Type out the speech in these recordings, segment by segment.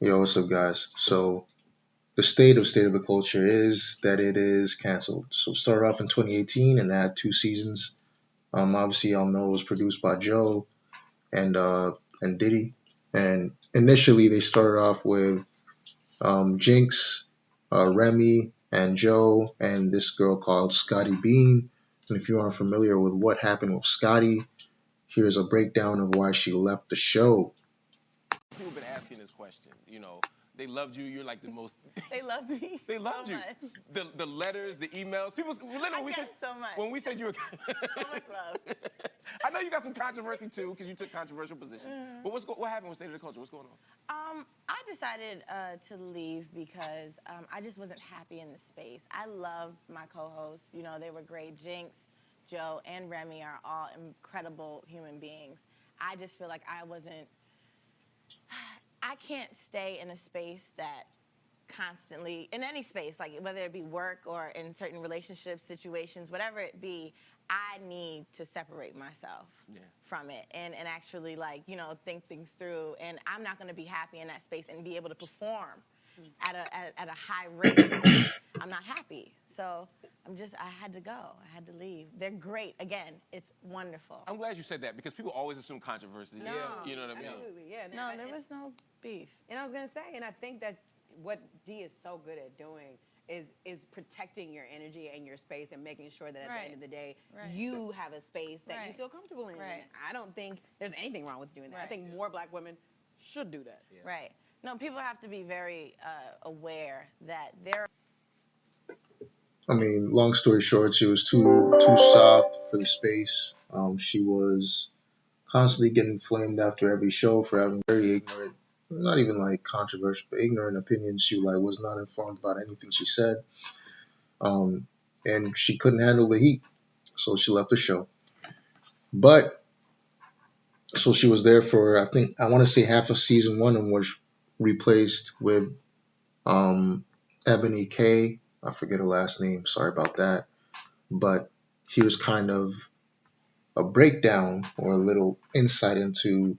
Yo, what's up, guys? So the state of the culture is that it is canceled. So it started off in 2018 and it had two seasons. Obviously, y'all know it was produced by Joe and Diddy. And initially, they started off with Jinx, Remy, and Joe, and this girl called Scotty Beam. And if you aren't familiar with what happened with Scotty, here's a breakdown of why she left the show. People have been asking this question. They loved you. You're like the most. They loved me. They loved so you. Much. The letters, the emails. People literally. So much. When we said you were. So much love. I know you got some controversy too because you took controversial positions. But what happened with State of the Culture? What's going on? I decided to leave because I just wasn't happy in the space. I love my co-hosts. They were great. Jinx, Joe, and Remy are all incredible human beings. I just feel like I can't stay in a space that constantly, in any space, like whether it be work or in certain relationship situations, whatever it be, I need to separate myself from it and actually think things through. And I'm not going to be happy in that space and be able to perform at a high rate. I'm not happy. So I had to go. I had to leave. They're great. Again, it's wonderful. I'm glad you said that because people always assume controversy. No. Yeah, you know what I mean? Absolutely, yeah. No, there was no beef. And I was going to say, and I think that what D is so good at doing is protecting your energy and your space and making sure that at the end of the day, you have a space that you feel comfortable in. Right. I don't think there's anything wrong with doing that. I think more black women should do that. Yeah. Right. No, people have to be very aware that they're... I mean, long story short, she was too soft for the space. She was constantly getting flamed after every show for having very ignorant, not even like controversial, but ignorant opinions. She was not informed about anything she said, and she couldn't handle the heat, so she left the show. But so she was there for I want to say half of season one and was replaced with Ebony K. I forget her last name. Sorry about that. But here's kind of a breakdown or a little insight into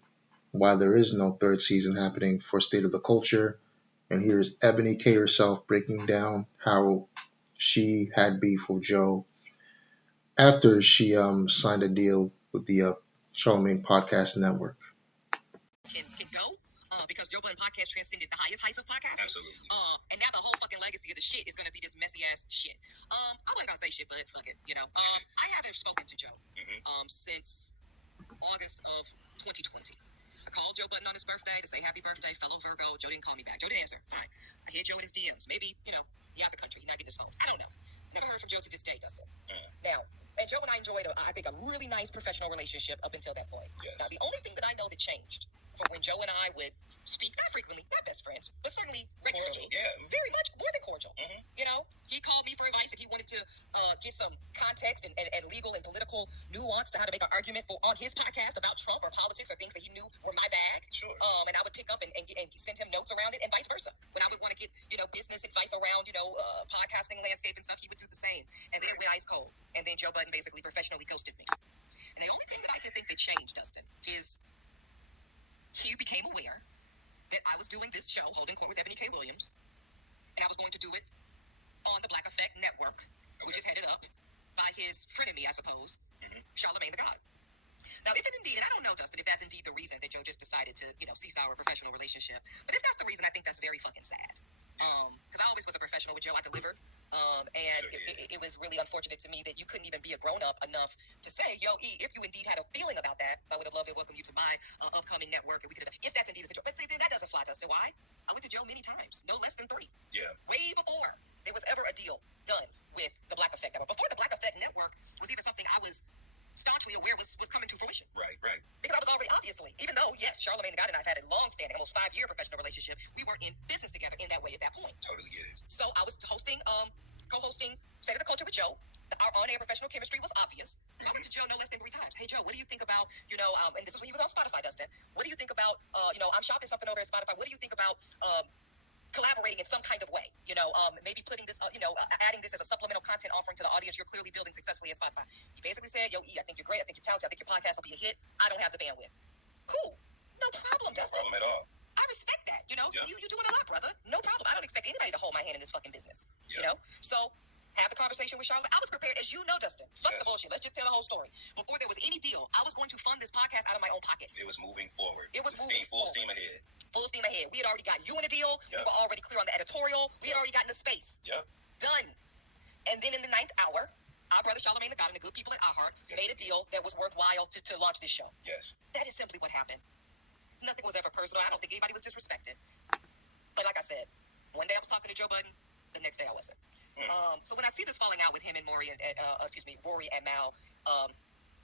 why there is no third season happening for State of the Culture. And here's Ebony K herself breaking down how she had beef with Joe after she signed a deal with the Charlemagne Podcast Network. Can go because Joe Budden podcast transcended the highest heights of podcasting. Absolutely. And now the whole fucking legacy of the shit is going to be this messy ass shit. I wasn't going to say shit, but fuck it, I haven't spoken to Joe since August of 2020. I called Joe Budden on his birthday to say happy birthday, fellow Virgo. Joe didn't call me back. Joe didn't answer. Fine. I hit Joe in his DMs. Maybe, he out the country. He not getting his phones. I don't know. Never heard from Joe to this day, Dustin. Now, and Joe and I enjoyed, I think, a really nice professional relationship up until that point. Yes. Now, the only thing that I know that changed from when Joe and I would speak, not frequently, not best friends, but certainly regularly. Cordial, yeah. Very much more than cordial. He called me for advice if he wanted to get some context and legal and political nuance to how to make an argument on his podcast about Trump or politics or things that he knew were my bag. Sure. And I would pick up and send him notes around it and vice versa. When I would want to get, business advice around, podcasting landscape and stuff, he would do the same. And then it went ice cold. And then Joe Budden basically professionally ghosted me. And the only thing that I can think that changed, Dustin, is he became aware that I was doing this show, Holding Court with Ebony K. Williams, and I was going to do it on the Black Effect Network, which is headed up by his frenemy, I suppose, Charlemagne the God. Now, if it indeed, and I don't know, Dustin, if that's indeed the reason that Joe just decided to, cease our professional relationship, but if that's the reason, I think that's very fucking sad. Because I always was a professional with Joe. I delivered. And it was really unfortunate to me that you couldn't even be a grown-up enough to say, yo, E, if you indeed had a feeling about that, I would have loved to welcome you to my upcoming network, and we could have, if that's indeed the situation. But see, then that doesn't fly, Dustin. Why? I went to Joe many times, no less than 3. Yeah. Way before there was ever a deal done with the Black Effect Network. Before the Black Effect Network was even something I was staunchly aware was coming to fruition. Right. Because I was already, obviously, even though, yes, Charlemagne the God and I have had a long-standing, almost 5-year professional relationship, we weren't in business together in that way at that point. Totally get it. So I was co-hosting State of the Culture with Joe. Our on-air professional chemistry was obvious. So I went to Joe no less than 3 times. Hey, Joe, what do you think about, and this was when he was on Spotify, Dustin. What do you think about, I'm shopping something over at Spotify. What do you think about collaborating in some kind of way? Maybe putting this, adding this as a supplemental content offering to the audience you're clearly building successfully at Spotify. He basically said, yo, E, I think you're great. I think you're talented. I think your podcast will be a hit. I don't have the bandwidth. Cool. No problem, Dustin. No problem at all. I respect that, know, you doing a lot, brother. No problem. I don't expect anybody to hold my hand in this fucking business. You know? So have the conversation with Charlotte. I was prepared, as you know, Dustin. Fuck the bullshit. Let's just tell the whole story. Before there was any deal, I was going to fund this podcast out of my own pocket. It was moving forward. It was moving full steam ahead. Full steam ahead. We had already got you in a deal. We were already clear on the editorial. We had already gotten the space. Done. And then in the 9th hour, our brother Charlamagne the God and the good people at iHeart made a deal that was worthwhile to launch this show. Yes. That is simply what happened. Nothing was ever personal. I don't think anybody was disrespected. But like I said, one day I was talking to Joe Budden, the next day I wasn't. So when I see this falling out with him and Rory and Mal,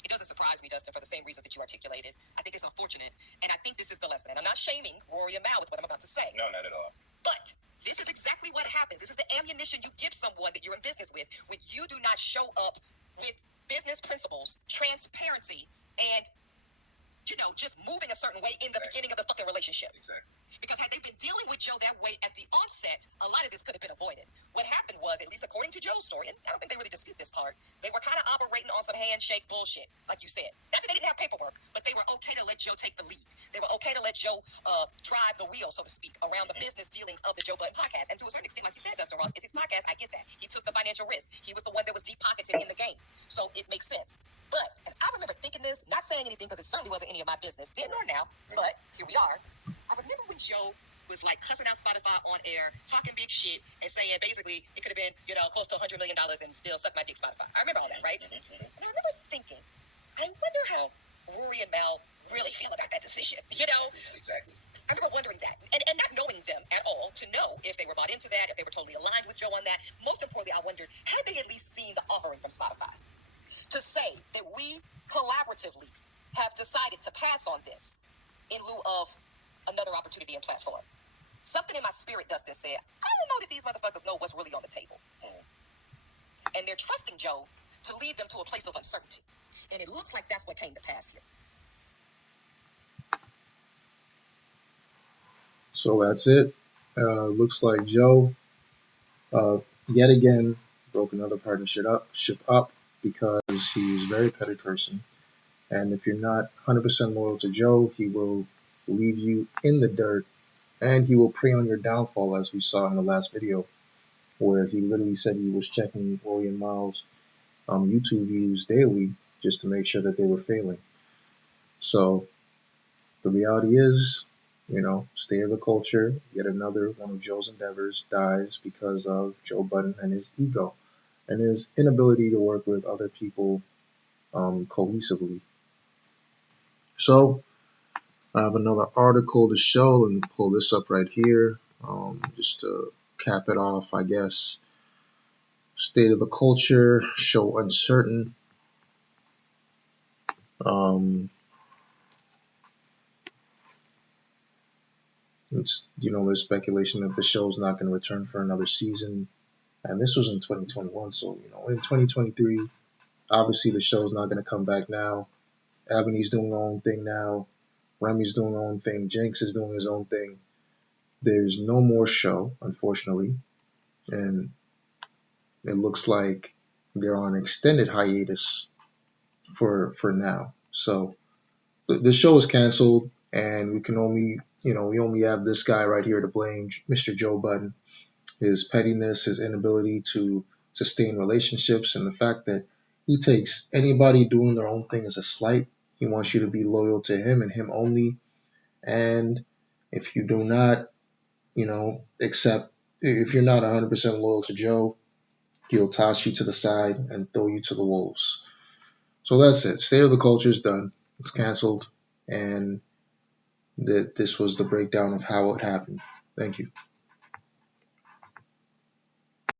it doesn't surprise me, Dustin, for the same reason that you articulated. I think it's unfortunate, and I think this is the lesson. And I'm not shaming Rory and Mal with what I'm about to say. No, not at all. But this is exactly what happens. This is the ammunition you give someone that you're in business with when you do not show up with business principles, transparency, and, you know, just moving a certain way in the beginning of the fucking relationship. Exactly. Because had they been dealing with Joe that way at the onset, a lot of this could have been avoided. What happened was, at least according to Joe's story, and I don't think they really dispute this part, they were kind of operating on some handshake bullshit, like you said. Not that they didn't have paperwork, but they were okay to let Joe take the lead. They were okay to let Joe drive the wheel, so to speak, around the business dealings of the Joe Budden podcast. And to a certain extent, like you said, Dustin Ross, it's his podcast. I get that. He took the financial risk. He was the one that was deep pocketing in the game. So it makes sense. But, and I remember thinking this, not saying anything because it certainly wasn't any of my business, then or now, but here we are. I remember when Joe was like cussing out Spotify on air, talking big shit, and saying basically it could have been, you know, close to $100 million and still suck my dick, Spotify. I remember all that, right? And I remember thinking, I wonder how Rory and Mel really feel about that decision, you know? Exactly. I remember wondering that, and not knowing them at all to know if they were bought into that, if they were totally aligned with Joe on that. Most importantly, I wondered, had they at least seen the offering from Spotify to say that we collaboratively have decided to pass on this in lieu of another opportunity and platform. Something in my spirit, Dustin, said, I don't know that these motherfuckers know what's really on the table. And they're trusting Joe to lead them to a place of uncertainty. And it looks like that's what came to pass here. So that's it. Looks like Joe, yet again, broke another partnership up because he's a very petty person. And if you're not 100% loyal to Joe, he will leave you in the dirt and he will prey on your downfall, as we saw in the last video, where he literally said he was checking Rory and Miles' YouTube views daily just to make sure that they were failing. So the reality is, you know, state of the culture, yet another one of Joe's endeavors dies because of Joe Budden and his ego and his inability to work with other people cohesively. So I have another article to show. Let me pull this up right here, just to cap it off, I guess. State of the culture, show uncertain. It's, you know, there's speculation that the show's not going to return for another season. And this was in 2021, so, you know, in 2023, obviously the show's not going to come back now. Ebony's doing her own thing now. Remy's doing her own thing. Jenks is doing his own thing. There's no more show, unfortunately. And it looks like they're on extended hiatus for now. So the show is canceled, and we can only, you know, we only have this guy right here to blame, Mr. Joe Budden. His pettiness, his inability to sustain relationships, and the fact that he takes anybody doing their own thing as a slight. He wants you to be loyal to him and him only. And if you do not, you know, if you're not 100% loyal to Joe, he'll toss you to the side and throw you to the wolves. So that's it. State of the Culture is done. It's canceled. And this was the breakdown of how it happened. Thank you.